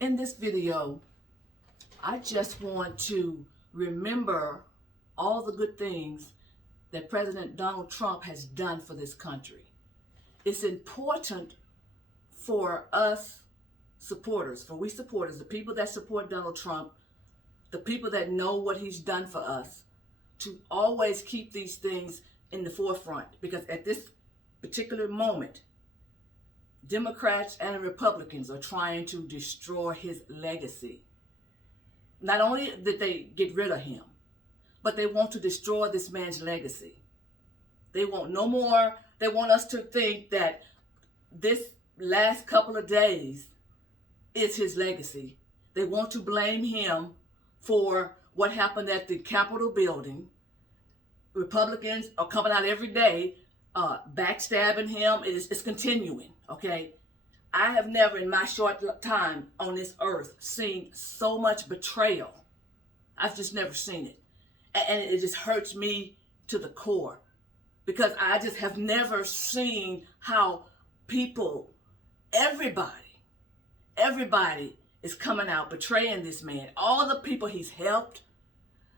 In this video, I just want to remember all the good things that President Donald Trump has done for this country. It's important for us supporters, for we supporters, the people that support Donald Trump, the people that know what he's done for us, to always keep these things in the forefront, because at this particular moment, Democrats and Republicans are trying to destroy his legacy. Not only did they get rid of him, but they want to destroy this man's legacy. They want no more. They want us to think that this last couple of days is his legacy. They want to blame him for what happened at the Capitol building. Republicans are coming out every day, backstabbing him. It's continuing, okay? I have never in my short time on this earth seen so much betrayal. I've just never seen it. And it just hurts me to the core, because I just have never seen how people, everybody is coming out betraying this man. All the people he's helped,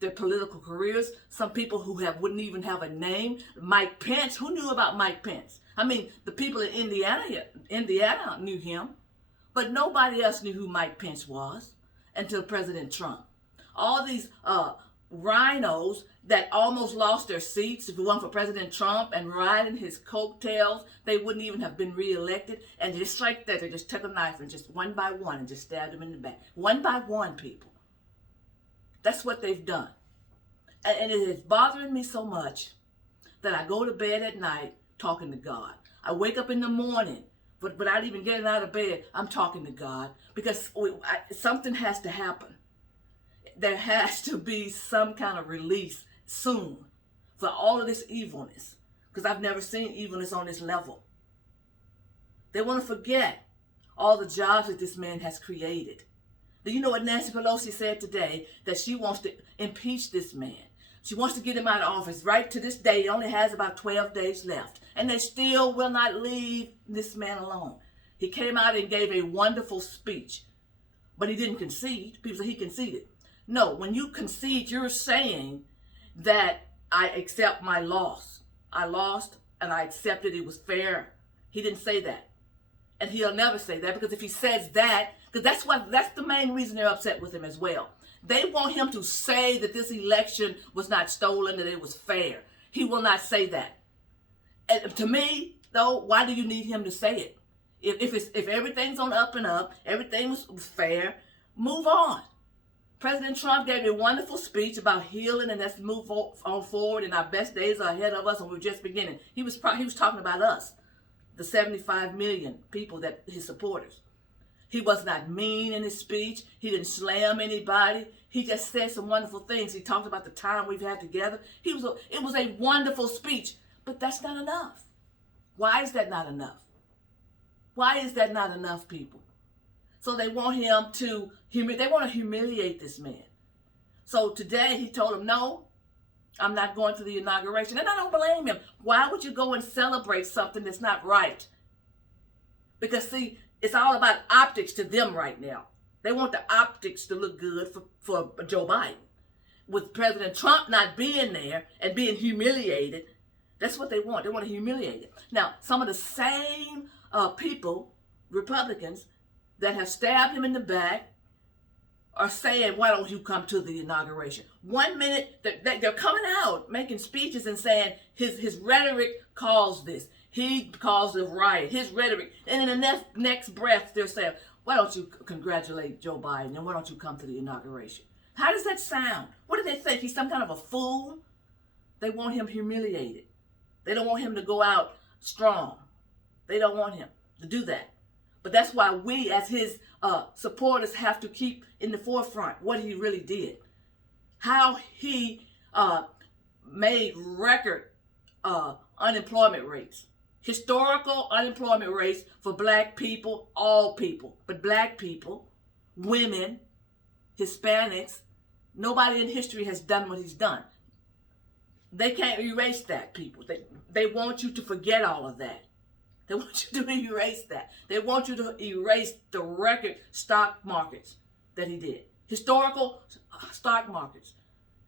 their political careers, some people who wouldn't even have a name. Mike Pence, who knew about Mike Pence? I mean, the people in Indiana knew him, but nobody else knew who Mike Pence was until President Trump. All these rhinos that almost lost their seats if it weren't for President Trump and riding his coattails, they wouldn't even have been reelected. And just like that, they just took a knife and just one by one and just stabbed them in the back. One by one, people. That's what they've done. And it is bothering me so much that I go to bed at night talking to God. I wake up in the morning, but without even getting out of bed, I'm talking to God, because something has to happen. There has to be some kind of release soon for all of this evilness, because I've never seen evilness on this level. They want to forget all the jobs that this man has created. Do you know what Nancy Pelosi said today? That she wants to impeach this man. She wants to get him out of office. Right to this day, he only has about 12 days left. And they still will not leave this man alone. He came out and gave a wonderful speech, but he didn't concede. People say he conceded. No, when you concede, you're saying that I accept my loss. I lost and I accepted it was fair. He didn't say that. And he'll never say that, because if he says that, because that's the main reason they're upset with him as well. They want him to say that this election was not stolen, that it was fair. He will not say that. And to me, though, why do you need him to say it? If everything's on up and up, everything was fair, move on. President Trump gave a wonderful speech about healing, and let's move on forward, and our best days are ahead of us, and we're just beginning. He was talking about us, the 75 million people that his supporters. He was not mean in his speech. He didn't slam anybody. He just said some wonderful things. He talked about the time we've had together. It was a wonderful speech, but that's not enough. Why is that not enough? Why is that not enough, people? So they want him to humiliate this man. So today he told him, no, I'm not going to the inauguration. And I don't blame him. Why would you go and celebrate something that's not right? Because, see, it's all about optics to them right now. They want the optics to look good for Joe Biden. With President Trump not being there and being humiliated, that's what they want. They want to humiliate him. Now, some of the same people, Republicans, that have stabbed him in the back are saying, why don't you come to the inauguration? 1 minute, they're coming out making speeches and saying his rhetoric caused this. He caused a riot, his rhetoric. And in the next breath, they're saying, why don't you congratulate Joe Biden, and why don't you come to the inauguration? How does that sound? What do they think? He's some kind of a fool? They want him humiliated. They don't want him to go out strong. They don't want him to do that. But that's why we, as his supporters, have to keep in the forefront what he really did. How he made record unemployment rates. Historical unemployment rates for black people, all people. But black people, women, Hispanics, nobody in history has done what he's done. They can't erase that, people. They want you to forget all of that. They want you to erase that. They want you to erase the record stock markets that he did. Historical stock markets.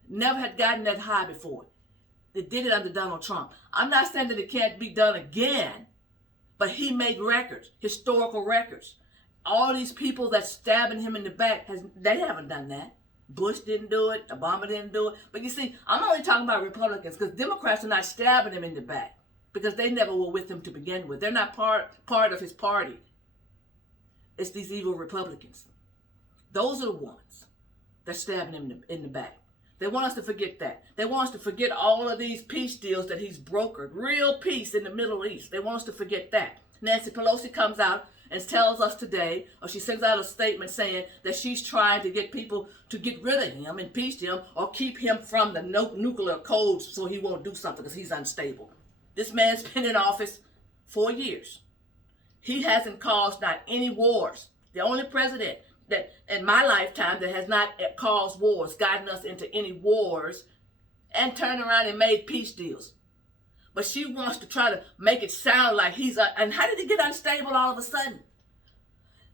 Never had gotten that high before. They did it under Donald Trump. I'm not saying that it can't be done again, but he made records, historical records. All these people that stabbing him in the back, they haven't done that. Bush didn't do it. Obama didn't do it. But you see, I'm only talking about Republicans because Democrats are not stabbing him in the back because they never were with him to begin with. They're not part of his party. It's these evil Republicans. Those are the ones that's stabbing him in the back. They want us to forget that. They want us to forget all of these peace deals that he's brokered. Real peace in the Middle East. They want us to forget that. Nancy Pelosi comes out and tells us today, or she sends out a statement saying that she's trying to get people to get rid of him, impeach him, or keep him from the nuclear codes so he won't do something because he's unstable. This man's been in office 4 years. He hasn't caused not any wars. The only president that in my lifetime that has not caused wars, gotten us into any wars, and turned around and made peace deals. But she wants to try to make it sound like and how did he get unstable all of a sudden?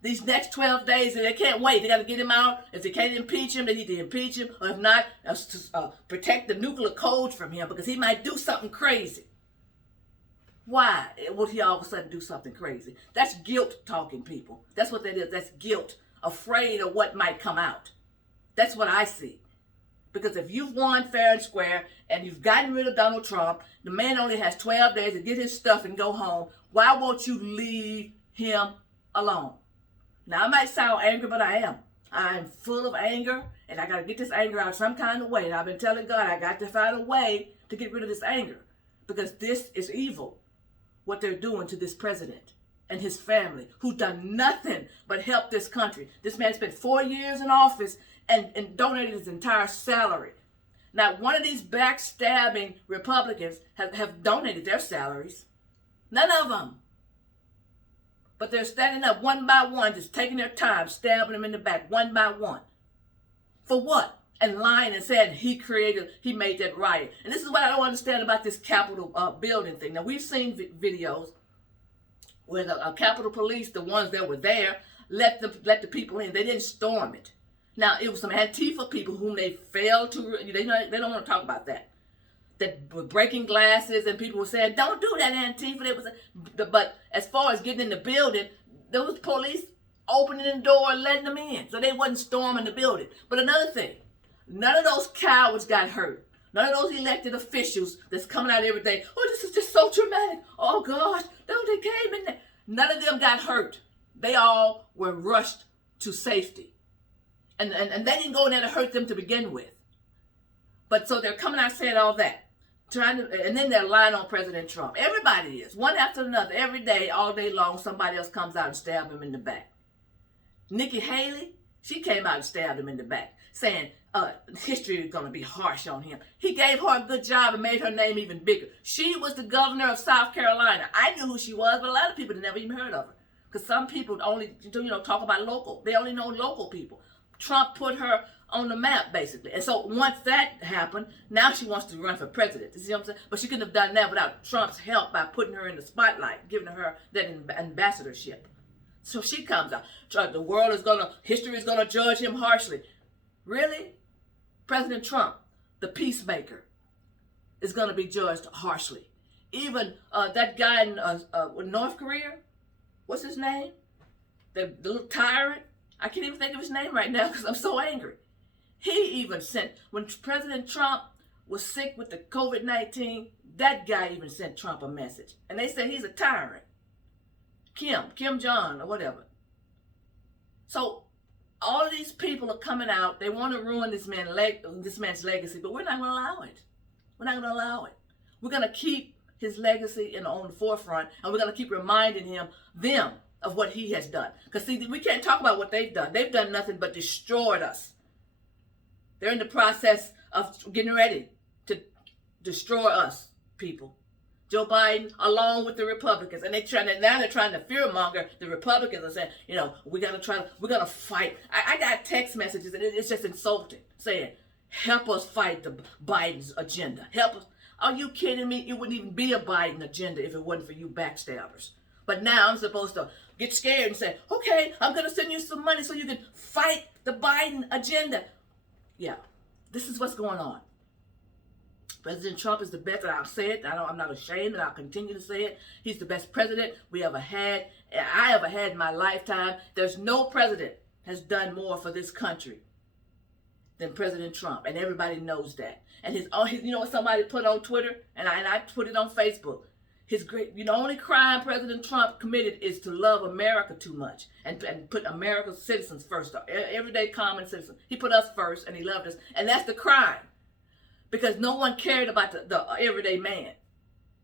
These next 12 days, they can't wait. They got to get him out. If they can't impeach him, they need to impeach him. Or if not, protect the nuclear codes from him because he might do something crazy. Why would he all of a sudden do something crazy? That's guilt talking, people. That's what that is. That's guilt. Afraid of what might come out. That's what I see. Because if you've won fair and square and you've gotten rid of Donald Trump, the man only has 12 days to get his stuff and go home. Why won't you leave him alone? Now, I might sound angry, but I am. I'm full of anger, and I got to get this anger out some kind of way. And I've been telling God I got to find a way to get rid of this anger because this is evil, what they're doing to this president and his family, who's done nothing but help this country. This man spent 4 years in office and donated his entire salary. Not one of these backstabbing Republicans have donated their salaries. None of them. But they're standing up one by one, just taking their time, stabbing them in the back one by one. For what? And lying and saying he made that riot. And this is what I don't understand about this Capitol building thing. Now, we've seen videos where the Capitol Police, the ones that were there, let the people in. They didn't storm it. Now, it was some Antifa people whom they failed to, they don't want to talk about that. That were breaking glasses and people were saying, don't do that, Antifa. But as far as getting in the building, there was police opening the door and letting them in. So they wasn't storming the building. But another thing, none of those cowards got hurt. None of those elected officials that's coming out every day, oh, this is just so traumatic. Oh, gosh, they came in there. None of them got hurt. They all were rushed to safety. And they didn't go in there to hurt them to begin with. But so they're coming out saying all that. And then they're lying on President Trump. Everybody is. One after another. Every day, all day long, somebody else comes out and stabs him in the back. Nikki Haley, she came out and stabbed him in the back, saying history is going to be harsh on him. He gave her a good job and made her name even bigger. She was the governor of South Carolina. I knew who she was, but a lot of people had never even heard of her. Because some people only talk about local. They only know local people. Trump put her on the map, basically. And so once that happened, now she wants to run for president. You see what I'm saying? But she couldn't have done that without Trump's help by putting her in the spotlight, giving her that ambassadorship. So she comes out. History is going to judge him harshly. Really? President Trump, the peacemaker, is going to be judged harshly. Even that guy in North Korea, what's his name? The little tyrant. I can't even think of his name right now because I'm so angry. He even sent, when President Trump was sick with the COVID-19, that guy even sent Trump a message. And they said he's a tyrant. Kim Jong or whatever. So all of these people are coming out. They want to ruin this man's legacy, but we're not going to allow it. We're not going to allow it. We're going to keep his legacy on the forefront, and we're going to keep reminding them of what he has done. Because see, we can't talk about what they've done. They've done nothing but destroyed us. They're in the process of getting ready to destroy us, people. Joe Biden, along with the Republicans, and they're trying to fearmonger the Republicans and saying, we're gonna fight. I got text messages and it's just insulting, saying, help us fight the Biden's agenda. Help us. Are you kidding me? It wouldn't even be a Biden agenda if it wasn't for you backstabbers. But now I'm supposed to get scared and say, okay, I'm going to send you some money so you can fight the Biden agenda. Yeah, this is what's going on. President Trump is the best, and I'll say it. I'm not ashamed, and I'll continue to say it. He's the best president I ever had in my lifetime. There's no president has done more for this country than President Trump, and everybody knows that. And his you know what somebody put on Twitter, and I put it on Facebook. The only crime President Trump committed is to love America too much and put America's citizens first, everyday common citizens. He put us first, and he loved us, and that's the crime. Because no one cared about the everyday man.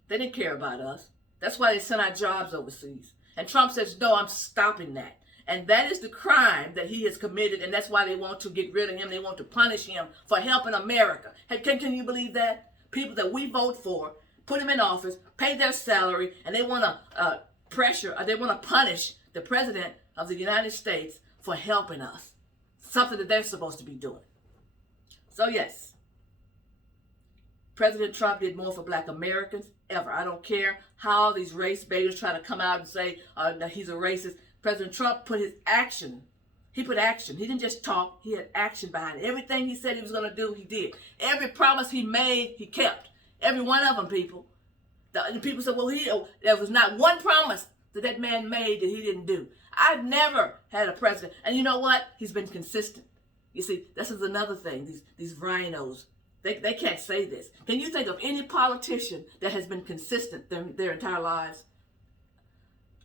They didn't care about us. That's why they sent our jobs overseas. And Trump says, no, I'm stopping that. And that is the crime that he has committed, and that's why they want to get rid of him. They want to punish him for helping America. Can you believe that? People that we vote for, put him in office, pay their salary, and they want to they want to punish the president of the United States for helping us. Something that they're supposed to be doing. So yes. President Trump did more for black Americans ever. I don't care how these race baiters try to come out and say that he's a racist. President Trump put his action. He put action. He didn't just talk. He had action behind it. Everything he said he was going to do, he did. Every promise he made, he kept. Every one of them, people. The people said, well, there was not one promise that man made that he didn't do. I've never had a president. And you know what? He's been consistent. You see, this is another thing. These rhinos. They can't say this. Can you think of any politician that has been consistent their entire lives?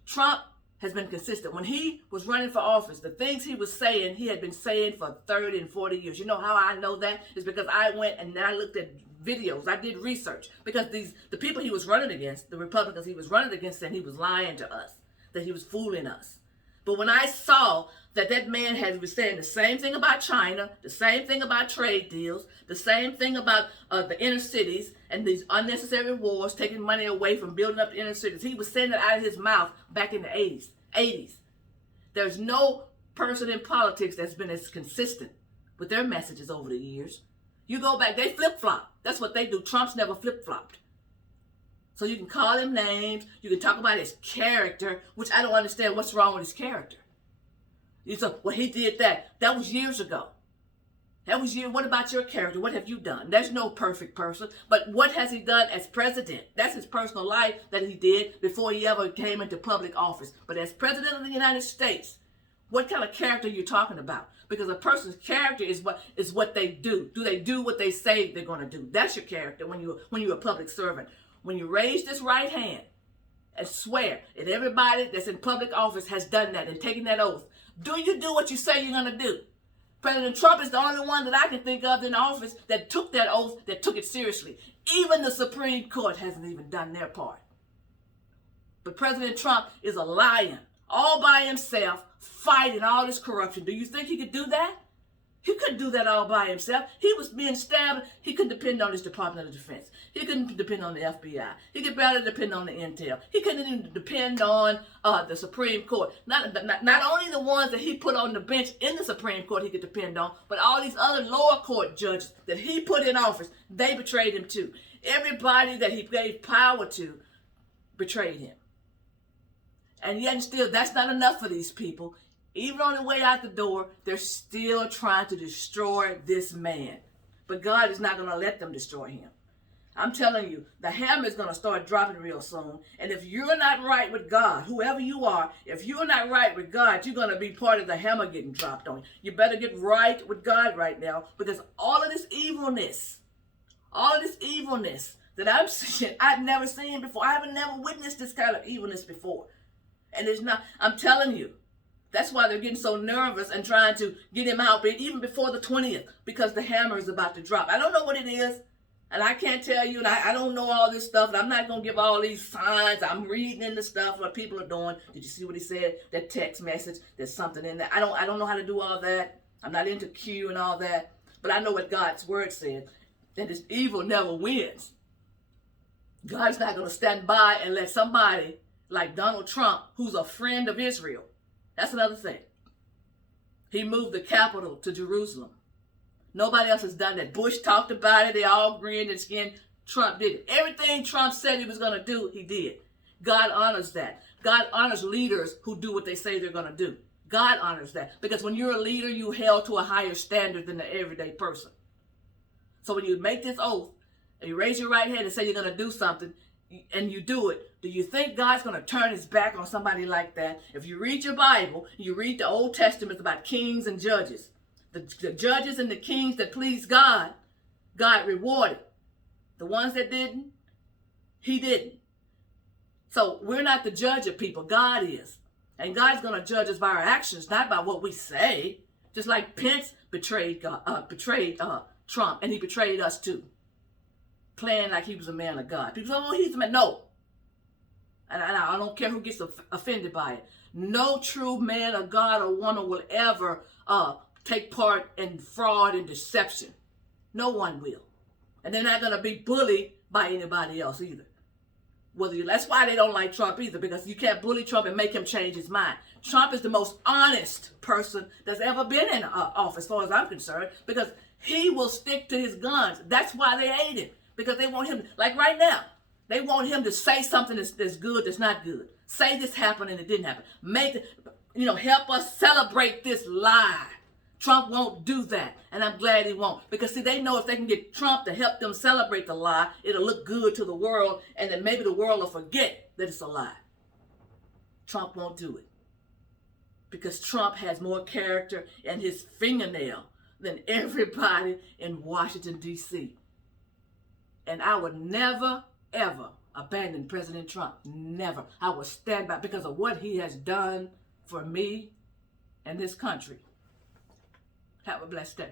Trump has been consistent. When he was running for office, the things he was saying, he had been saying for 30 and 40 years. You know how I know that? Is because I went and I looked at videos. I did research. Because the people he was running against, the Republicans he was running against, said he was lying to us, that he was fooling us. But when I saw that man has been saying the same thing about China, the same thing about trade deals, the same thing about the inner cities and these unnecessary wars, taking money away from building up the inner cities. He was saying it out of his mouth back in the 80s. There's no person in politics that's been as consistent with their messages over the years. You go back, they flip-flop. That's what they do. Trump's never flip-flopped. So you can call him names. You can talk about his character, which I don't understand what's wrong with his character. You say, well, he did that. That was years ago. What about your character? What have you done? There's no perfect person. But what has he done as president? That's his personal life that he did before he ever came into public office. But as president of the United States, what kind of character are you talking about? Because a person's character is what they do. Do they do what they say they're going to do? That's your character when you're a public servant. When you raise this right hand and swear, and everybody that's in public office has done that and taken that oath, do you do what you say you're going to do? President Trump is the only one that I can think of in office that took that oath, that took it seriously. Even the Supreme Court hasn't even done their part. But President Trump is a lion, all by himself, fighting all this corruption. Do you think he could do that? He couldn't do that all by himself. He was being stabbed. He couldn't depend on his Department of Defense. He couldn't depend on the FBI. He could barely depend on the intel. He couldn't even depend on the Supreme Court. Not only the ones that he put on the bench in the Supreme Court he could depend on, but all these other lower court judges that he put in office, they betrayed him too. Everybody that he gave power to betrayed him. And yet still, that's not enough for these people. Even on the way out the door, they're still trying to destroy this man. But God is not going to let them destroy him. I'm telling you, the hammer is going to start dropping real soon. And if you're not right with God, whoever you are, if you're not right with God, you're going to be part of the hammer getting dropped on you. You better get right with God right now, because all of this evilness that I'm seeing, I've never seen before. I haven't never witnessed this kind of evilness before. And it's not, I'm telling you, that's why they're getting so nervous and trying to get him out, even before the 20th, because the hammer is about to drop. I don't know what it is, and I can't tell you, and I don't know all this stuff, and I'm not going to give all these signs. I'm reading in the stuff what people are doing. Did you see what he said? That text message, there's something in there. I don't know how to do all that. I'm not into Q and all that, but I know what God's word said, that this evil never wins. God's not going to stand by and let somebody like Donald Trump, who's a friend of Israel. That's another thing. He moved the capital to Jerusalem. Nobody else has done that. Bush talked about it. They all grinned and skinned. Trump did it. Everything Trump said he was going to do, he did. God honors that. God honors leaders who do what they say they're going to do. God honors that. Because when you're a leader, you held to a higher standard than the everyday person. So when you make this oath, and you raise your right hand and say you're going to do something, and you do it, do you think God's going to turn his back on somebody like that? If you read your Bible, you read the Old Testament about kings and judges. The judges and the kings that pleased God, God rewarded. The ones that didn't, he didn't. So we're not the judge of people. God is. And God's going to judge us by our actions, not by what we say. Just like Pence betrayed Trump, and he betrayed us too. Playing like he was a man of God. People say, oh, he's a man. No. And I don't care who gets offended by it. No true man of God or woman will ever take part in fraud and deception. No one will. And they're not going to be bullied by anybody else either. That's why they don't like Trump either, because you can't bully Trump and make him change his mind. Trump is the most honest person that's ever been in office, as far as I'm concerned, because he will stick to his guns. That's why they hate him, because they want him, like right now, they want him to say something that's good, that's not good. Say this happened and it didn't happen. Help us celebrate this lie. Trump won't do that, and I'm glad he won't. Because, see, they know if they can get Trump to help them celebrate the lie, it'll look good to the world, and then maybe the world will forget that it's a lie. Trump won't do it. Because Trump has more character in his fingernail than everybody in Washington, D.C. And I would never, ever abandon President Trump. Never. I will stand by because of what he has done for me and this country. Have a blessed day.